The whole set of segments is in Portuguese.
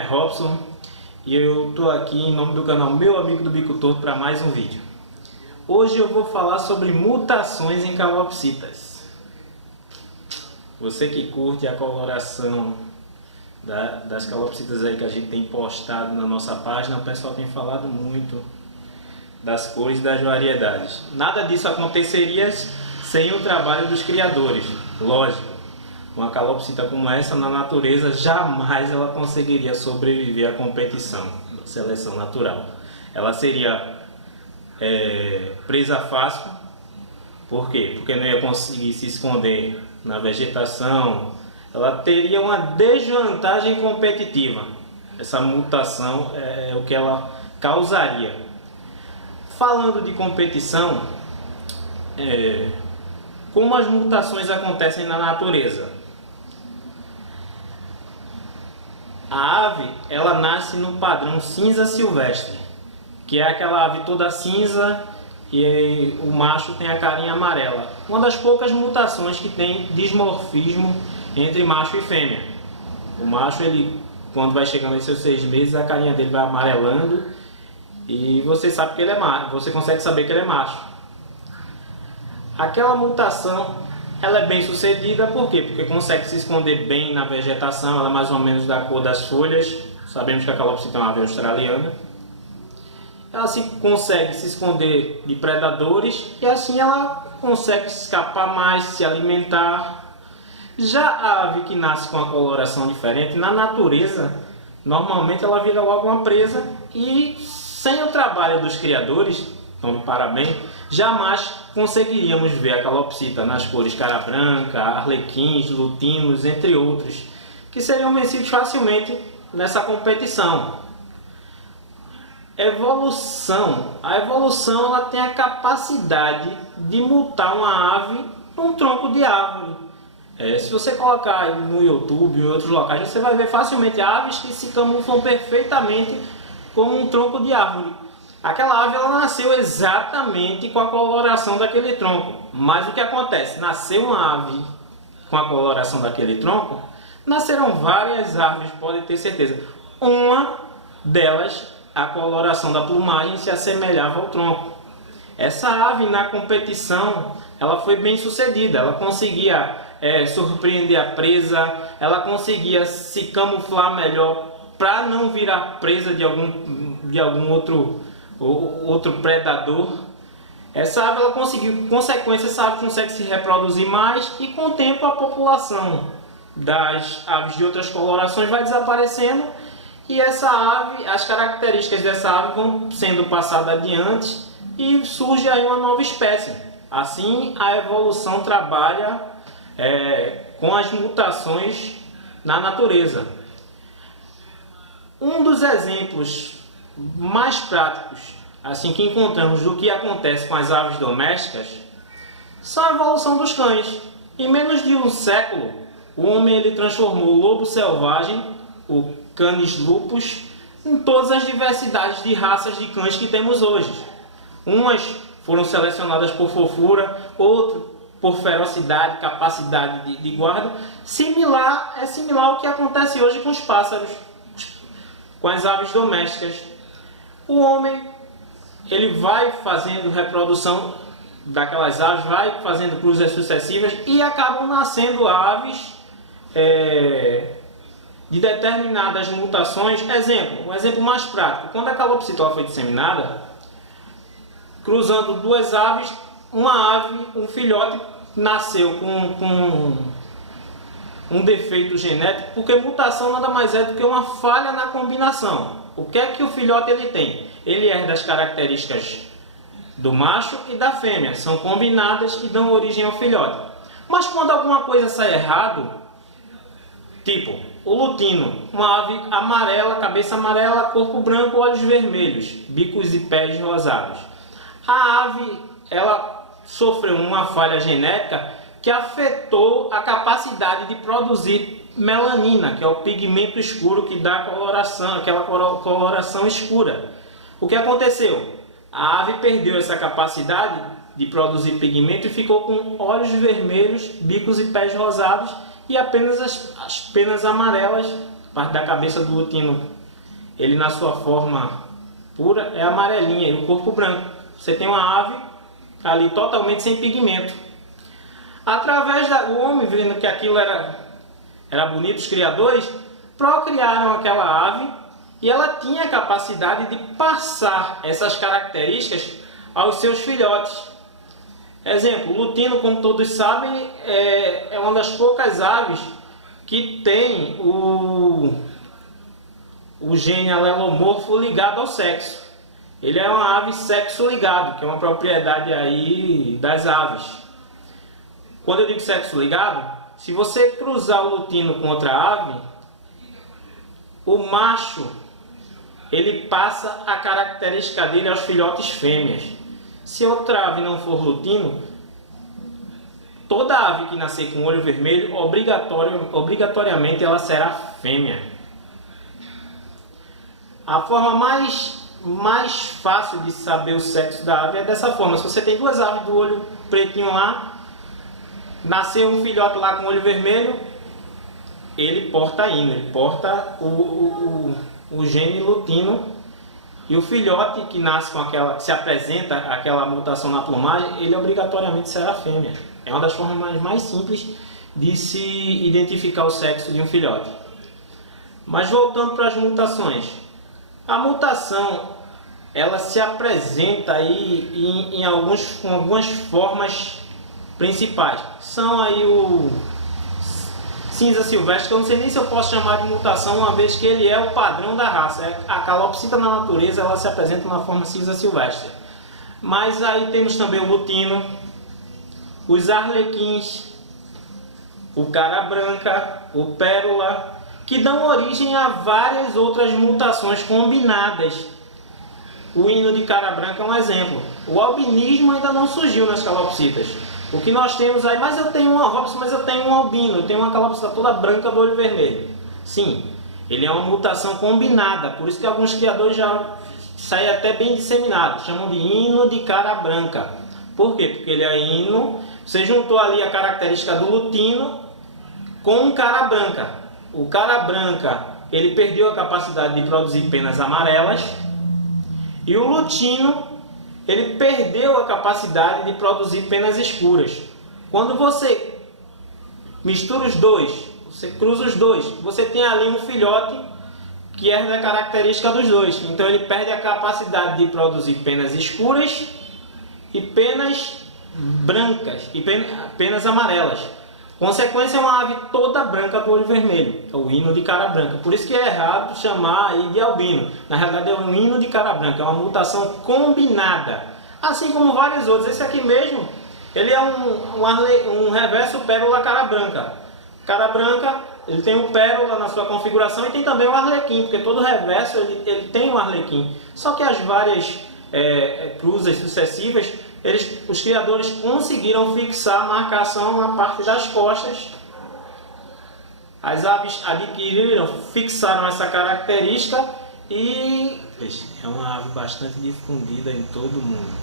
É Robson e eu tô aqui em nome do canal Meu Amigo do Bico Torto para mais um vídeo. Hoje eu vou falar sobre mutações em calopsitas. Você que curte a coloração das calopsitas aí que a gente tem postado na nossa página, o pessoal tem falado muito das cores e das variedades. Nada disso aconteceria sem o trabalho dos criadores, lógico. Uma calopsita como essa na natureza jamais ela conseguiria sobreviver à competição da seleção natural. Ela seria presa fácil. Por quê? Porque não ia conseguir se esconder na vegetação. Ela teria uma desvantagem competitiva. Essa mutação é o que ela causaria. Falando de competição, como as mutações acontecem na natureza? A ave, ela nasce no padrão cinza silvestre, que é aquela ave toda cinza e o macho tem a carinha amarela. Uma das poucas mutações que tem dimorfismo entre macho e fêmea. O macho, ele, quando vai chegando aos seus 6 meses, a carinha dele vai amarelando e você sabe que ele é macho, você consegue saber que ele é macho. Aquela mutação, ela é bem sucedida, por quê? Porque consegue se esconder bem na vegetação, ela é mais ou menos da cor das folhas. Sabemos que a calopsita é uma ave australiana. Ela consegue se esconder de predadores e assim ela consegue escapar mais, se alimentar. Já a ave que nasce com a coloração diferente, na natureza, normalmente ela vira logo uma presa e sem o trabalho dos criadores, então de parabéns, jamais conseguiríamos ver a calopsita nas cores cara branca, arlequins, lutinos, entre outros, que seriam vencidos facilmente nessa competição. A evolução ela tem a capacidade de mutar uma ave num tronco de árvore. Se você colocar no YouTube e em outros locais, você vai ver facilmente aves que se camuflam perfeitamente como um tronco de árvore. Aquela ave ela nasceu exatamente com a coloração daquele tronco. Mas o que acontece? Nasceu uma ave com a coloração daquele tronco, nasceram várias árvores, pode ter certeza. Uma delas, a coloração da plumagem se assemelhava ao tronco. Essa ave na competição, ela foi bem sucedida. Ela conseguia surpreender a presa, ela conseguia se camuflar melhor para não virar presa de algum outro predador. Essa ave ela conseguiu, consequência, essa ave consegue se reproduzir mais e com o tempo a população das aves de outras colorações vai desaparecendo e essa ave, as características dessa ave vão sendo passadas adiante e surge aí uma nova espécie. Assim a evolução trabalha com as mutações na natureza. Um dos exemplos mais práticos assim que encontramos do que acontece com as aves domésticas são a evolução dos cães. Em menos de um século, o homem ele transformou o lobo selvagem, o Canis lupus, em todas as diversidades de raças de cães que temos hoje. Umas foram selecionadas por fofura, outras por ferocidade, capacidade de guarda. É similar ao que acontece hoje com os pássaros, com as aves domésticas. O homem ele vai fazendo reprodução daquelas aves, vai fazendo cruzes sucessivas e acabam nascendo aves de determinadas mutações. Um exemplo mais prático, quando a calopsita foi disseminada, cruzando duas aves, um filhote nasceu com um defeito genético, porque mutação nada mais é do que uma falha na combinação. O que é que o filhote ele tem? Ele herda as características do macho e da fêmea, são combinadas e dão origem ao filhote. Mas quando alguma coisa sai errado, tipo o lutino, uma ave amarela, cabeça amarela, corpo branco, olhos vermelhos, bicos e pés rosados. A ave ela sofreu uma falha genética que afetou a capacidade de produzir melanina, que é o pigmento escuro que dá a coloração, aquela coloração escura. O que aconteceu? A ave perdeu essa capacidade de produzir pigmento e ficou com olhos vermelhos, bicos e pés rosados e apenas as penas amarelas parte da cabeça do lutino, ele na sua forma pura é amarelinha e o corpo branco. Você tem uma ave ali totalmente sem pigmento. Através do homem, vendo que aquilo era bonito, os criadores procriaram aquela ave e ela tinha a capacidade de passar essas características aos seus filhotes. Exemplo, o lutino, como todos sabem, é uma das poucas aves que tem o gene alelomorfo ligado ao sexo. Ele é uma ave sexo ligado, que é uma propriedade aí das aves. Quando eu digo sexo ligado, se você cruzar o lutino com outra ave, o macho ele passa a característica dele aos filhotes fêmeas. Se outra ave não for lutino, toda ave que nascer com olho vermelho, obrigatoriamente ela será fêmea. A forma mais fácil de saber o sexo da ave é dessa forma. Se você tem duas aves do olho pretinho lá, nasceu um filhote lá com olho vermelho, ele porta hino, ele porta o gene lutino, e o filhote que nasce com aquela, que se apresenta aquela mutação na plumagem, ele obrigatoriamente será fêmea. É uma das formas mais simples de se identificar o sexo de um filhote. Mas voltando para as mutações, a mutação ela se apresenta aí com algumas formas principais. São aí o cinza silvestre, que eu não sei nem se eu posso chamar de mutação, uma vez que ele é o padrão da raça. A calopsita na natureza ela se apresenta na forma cinza silvestre. Mas aí temos também o lutino, os arlequins, o cara branca, o pérola, que dão origem a várias outras mutações combinadas. O hino de cara branca é um exemplo. O albinismo ainda não surgiu nas calopsitas. O que nós temos aí, mas eu tenho uma Robson, mas eu tenho um albino, eu tenho uma calopsita toda branca do olho vermelho. Sim, ele é uma mutação combinada, por isso que alguns criadores já saem até bem disseminados, chamam de hino de cara branca. Por quê? Porque ele é hino, você juntou ali a característica do lutino com um cara branca. O cara branca, ele perdeu a capacidade de produzir penas amarelas, e o lutino, ele perdeu a capacidade de produzir penas escuras. Quando você mistura os dois, você cruza os dois, você tem ali um filhote que é da característica dos dois. Então ele perde a capacidade de produzir penas escuras e penas brancas e penas amarelas. Consequência é uma ave toda branca do olho vermelho, é o hino de cara branca. Por isso que é errado chamar aí de albino. Na realidade é um hino de cara branca, é uma mutação combinada. Assim como vários outros. Esse aqui mesmo, ele é um reverso pérola cara branca. Cara branca, ele tem o pérola na sua configuração e tem também o arlequim, porque todo reverso ele tem um arlequim. Só que as várias cruzas sucessivas, os criadores conseguiram fixar a marcação na parte das costas. As aves adquiriram, fixaram essa característica e é uma ave bastante difundida em todo o mundo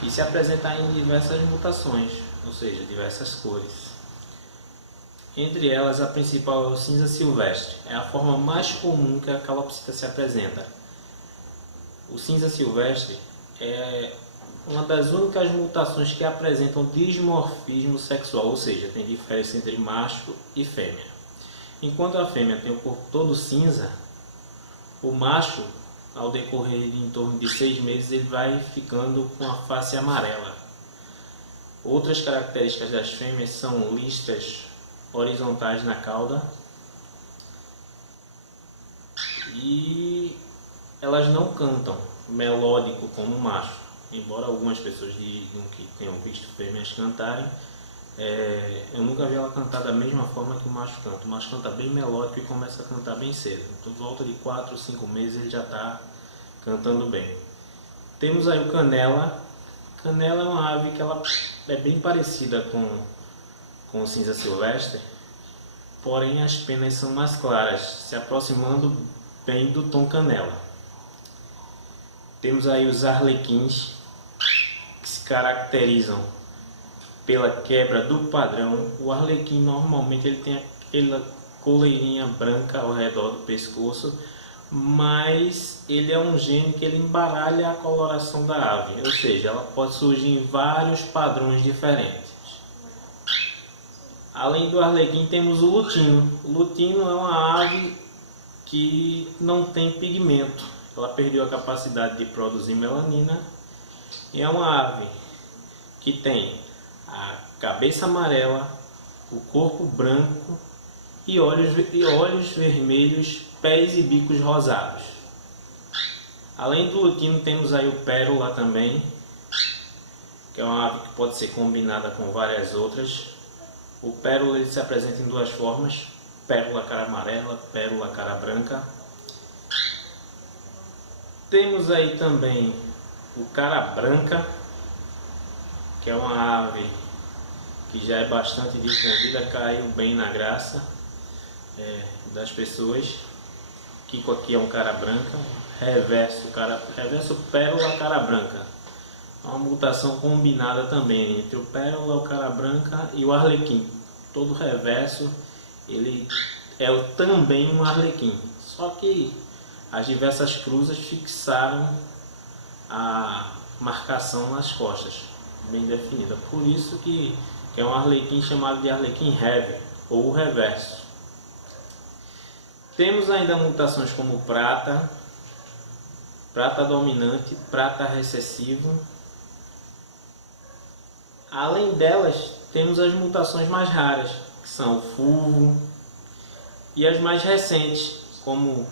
e se apresenta em diversas mutações, ou seja, diversas cores. Entre elas, a principal é o cinza silvestre, é a forma mais comum que a calopsita se apresenta. O cinza silvestre é uma das únicas mutações que apresentam dimorfismo sexual, ou seja, tem diferença entre macho e fêmea. Enquanto a fêmea tem o corpo todo cinza, o macho, ao decorrer de em torno de 6 meses, ele vai ficando com a face amarela. Outras características das fêmeas são listras horizontais na cauda e elas não cantam melódico como o macho. Embora algumas pessoas digam que tenham visto fêmeas cantarem, eu nunca vi ela cantar da mesma forma que o macho canta. O macho canta bem melódico e começa a cantar bem cedo. Então, volta de 4 ou 5 meses ele já está cantando bem. Temos aí o canela. Canela é uma ave que ela é bem parecida com o cinza silvestre, porém as penas são mais claras, se aproximando bem do tom canela. Temos aí os arlequins, que se caracterizam pela quebra do padrão. O arlequim normalmente ele tem aquela coleirinha branca ao redor do pescoço, mas ele é um gene que ele embaralha a coloração da ave, ou seja, ela pode surgir em vários padrões diferentes. Além do arlequim, temos o lutino. O lutino é uma ave que não tem pigmento, ela perdeu a capacidade de produzir melanina, e é uma ave que tem a cabeça amarela, o corpo branco e olhos vermelhos, pés e bicos rosados. Além do lutino, temos aí o pérola também, que é uma ave que pode ser combinada com várias outras. O pérola ele se apresenta em duas formas: pérola cara amarela, pérola cara branca. Temos aí também o cara branca, que é uma ave que já é bastante difundida, caiu bem na graça das pessoas. Kiko aqui é um cara branca, reverso pérola cara branca. É uma mutação combinada também entre o pérola, o cara branca e o arlequim. Todo reverso ele é também um arlequim, só que as diversas cruzes fixaram a marcação nas costas, bem definida. Por isso que é um arlequim chamado de arlequim heavy, ou o reverso. Temos ainda mutações como prata, prata dominante, prata recessivo. Além delas, temos as mutações mais raras, que são o fulvo, e as mais recentes, como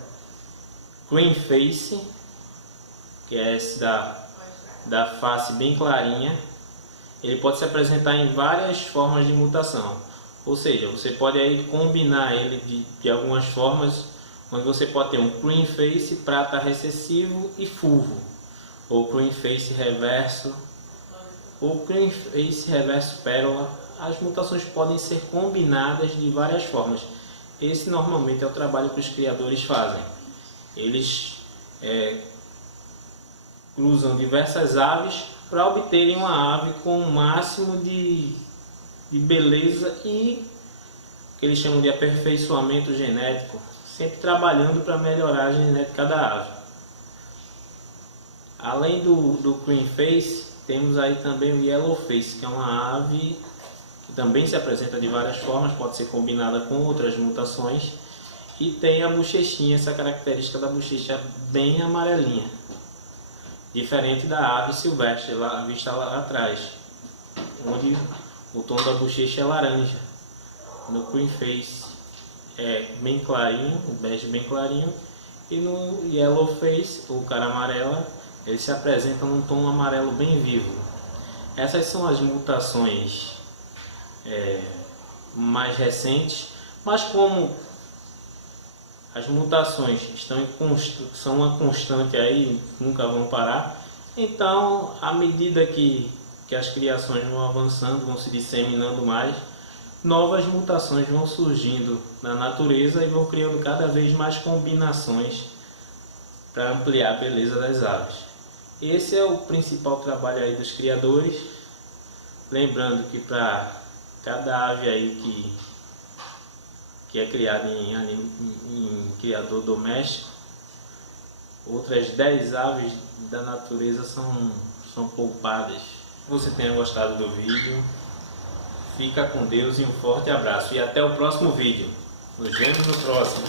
cream face, que é esse da face bem clarinha. Ele pode se apresentar em várias formas de mutação, ou seja, você pode aí combinar ele de algumas formas, onde você pode ter um cream face, prata recessivo e fulvo, ou cream face reverso, ou cream face reverso pérola. As mutações podem ser combinadas de várias formas. Esse normalmente é o trabalho que os criadores fazem. Eles cruzam diversas aves para obterem uma ave com o máximo de beleza e que eles chamam de aperfeiçoamento genético, sempre trabalhando para melhorar a genética da ave. Além do cream face, temos aí também o yellow face, que é uma ave que também se apresenta de várias formas, pode ser combinada com outras mutações, e tem a bochechinha, essa característica da bochecha bem amarelinha, diferente da ave silvestre vista lá atrás, onde o tom da bochecha é laranja. No cream face é bem clarinho, o bege bem clarinho, e no yellow face, ou cara amarela, ele se apresenta num tom amarelo bem vivo. Essas são as mutações mais recentes, mas como as mutações são uma constante aí, nunca vão parar, então à medida que as criações vão avançando, vão se disseminando mais, novas mutações vão surgindo na natureza e vão criando cada vez mais combinações para ampliar a beleza das aves. Esse é o principal trabalho aí dos criadores. Lembrando que para cada ave aí que é criada em criador doméstico, outras 10 aves da natureza são poupadas. Você tenha gostado do vídeo, fica com Deus e um forte abraço, e até o próximo vídeo. Nos vemos no próximo.